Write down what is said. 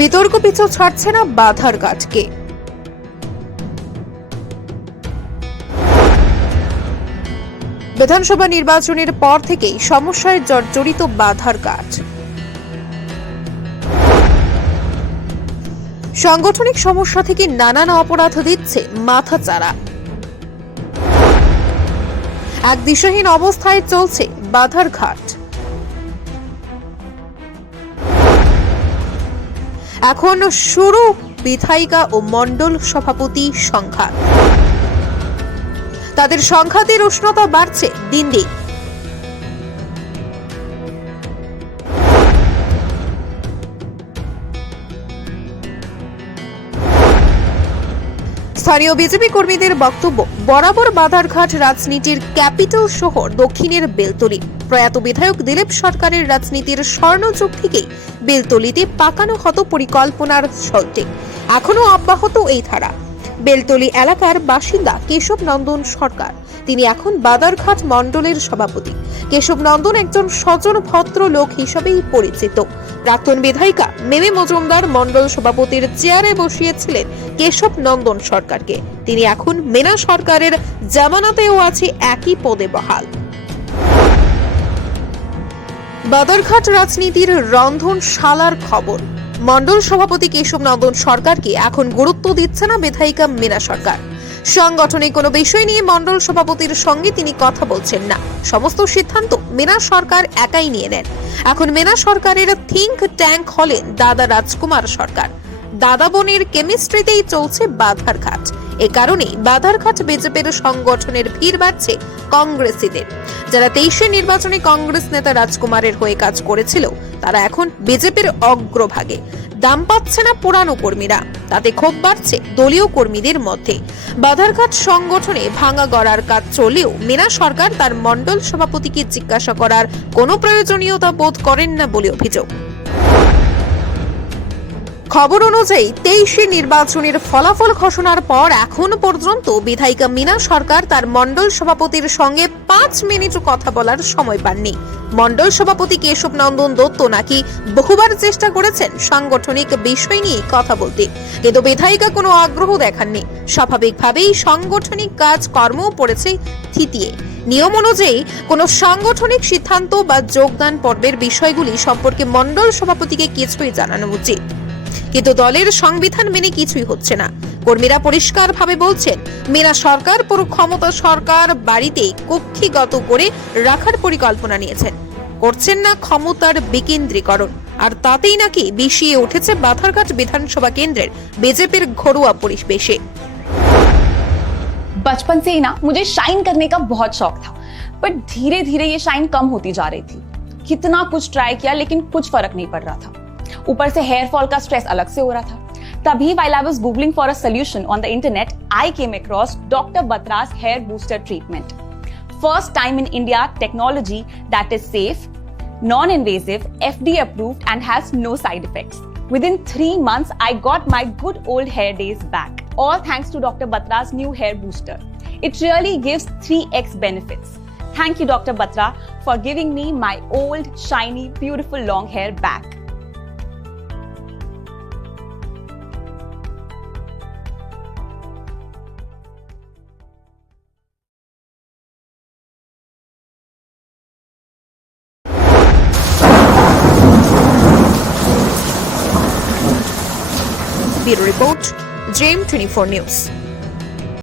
বিতর্ক পিছু ছাড়ছে না বাধারঘাটকে। বিধানসভা নির্বাচনের পর থেকেই সমস্যায় জর্জরিত বাধারঘাট। সাংগঠনিক সমস্যা থেকে নানান অপরাধ দিচ্ছে মাথাচাড়া। এক দিশাহীন অবস্থায় চলছে বাধারঘাট। এখন শুরু বিধায়িকা ও মণ্ডল সভাপতি সংঘাত। তাদের সংঘাতের উষ্ণতা বাড়ছে দিন দিন। স্থানীয় বিজেপি কর্মীদের বক্তব্য, বরাবর বাধারঘাট রাজনীতির ক্যাপিটাল শহর দক্ষিণের বেলতলী। প্রয়াত বিধায়ক দিলীপ সরকারের রাজনীতির স্বর্ণযুগ থেকেই বেলতলীতে পাকানো হতো পরিকল্পনার ছলটে। এখনো অব্যাহত এই ধারা। বেলতলী এলাকার বাসিন্দা কেশব নন্দন সরকার, তিনি এখন বাধারঘাট মণ্ডলের সভাপতি। কেশব নন্দন একজন সজ্জন ভদ্র লোক হিসেবেই পরিচিত। প্রাক্তন বিধায়িকা মিমি মজুমদার মণ্ডল সভাপতির চেয়ারে বসিয়েছিলেন কেশব নন্দন সরকারকে। তিনি এখন মীনা সরকারের জামানাতেও আছে একই পদে বহাল। বাধারঘাট রাজনীতির রন্ধনশালার খবর, মণ্ডল সভাপতি কেশব নন্দন সরকারকে এখন গুরুত্ব দিচ্ছে না বিধায়িকা মীনা সরকার। সাংগঠনিক কোনো বিষয় নিয়ে মণ্ডল সভাপতির সঙ্গে তিনি কথা বলছেন না। সমস্ত সিদ্ধান্ত মীনা সরকার একাই নিয়ে নেন। এখন মীনা সরকারের থিঙ্ক ট্যাঙ্ক হলেন দাদা রাজকুমার সরকার। দাদা বোনের কেমিস্ট্রিতেই চলছে বাধারঘাট। এ কারণেই বাধারঘাট বিজেপির সংগঠনের ভিড় বাড়ছে কংগ্রেসীদের। যারা 23 নির্বাচনে কংগ্রেস নেতা রাজকুমারের হয়ে কাজ করেছিল, তারা এখন বিজেপির অগ্রভাগে। দাম পাচ্ছে না পুরানো কর্মীরা, তাতে ক্ষোভ বাড়ছে দলীয় কর্মীদের মধ্যে। বাধারঘাট সংগঠনে ভাঙা গড়ার কাজ চলেও মীনা সরকার তার মণ্ডল সভাপতিকে জিজ্ঞাসা করার কোনো প্রয়োজনীয়তা বোধ করেন না বলে অভিযোগ। খবর অনুযায়ী 23 নির্বাচনের ফলাফল ঘোষণার পর এখন পর্যন্ত বিধায়িকা মীনা সরকার তার মণ্ডল সভাপতির সঙ্গে 5 মিনিট কথা বলার সময় পাননি। মণ্ডল সভাপতি কেশব নন্দন দত্ত নাকি বহুবার চেষ্টা করেছেন সাংগঠনিক বিষয় নিয়ে কথা বলতে, কিন্তু বিধায়িকা কোনো আগ্রহ দেখাননি। স্বাভাবিকভাবেই সাংগঠনিক কাজ কর্ম পড়েছে থিতিয়ে। নিয়ম অনুযায়ী কোনো সাংগঠনিক সিদ্ধান্ত বা যোগদান পর্বের বিষয়গুলি সম্পর্কে মণ্ডল সভাপতিকে কিছুই জানানো উচিত, কিন্তু দলের সংবিধান মেনে কিছুই হচ্ছে না। কর্মীরা পরিষ্কারভাবে বলছেন, মীনা সরকার পুরো ক্ষমতা সরকার বাড়িতে কক্ষিগত করে রাখার পরিকল্পনা নিয়েছেন, করছেন না ক্ষমতার বিকেন্দ্রীকরণ। আর তাতেই নাকি বিষিয়ে উঠেছে বাধারঘাট বিধানসভা কেন্দ্রের বিজেপির ঘরোয়া পরিবেশে। बचपन से ही ना मुझे शाइन करने का बहुत शौक था, पर धीरे धीरे ये शाइन कम होती जा रही थी। कितना कुछ ट्राई किया लेकिन कुछ फर्क नहीं पड़ रहा था। ऊपर से हेयर फॉल का स्ट्रेस अलग से हो रहा था। तभी while I was googling for a solution on the internet, I came across Dr. Batra's hair booster treatment. First time in India technology that is safe, non-invasive, FDA approved and has no side effects. Within 3 months, I got my good old hair days back. All thanks to Dr. Batra's new hair booster. It really gives 3x benefits. Thank you, Dr. Batra, for giving me my old, shiny, beautiful long hair back. Bureau Report, JM24 News.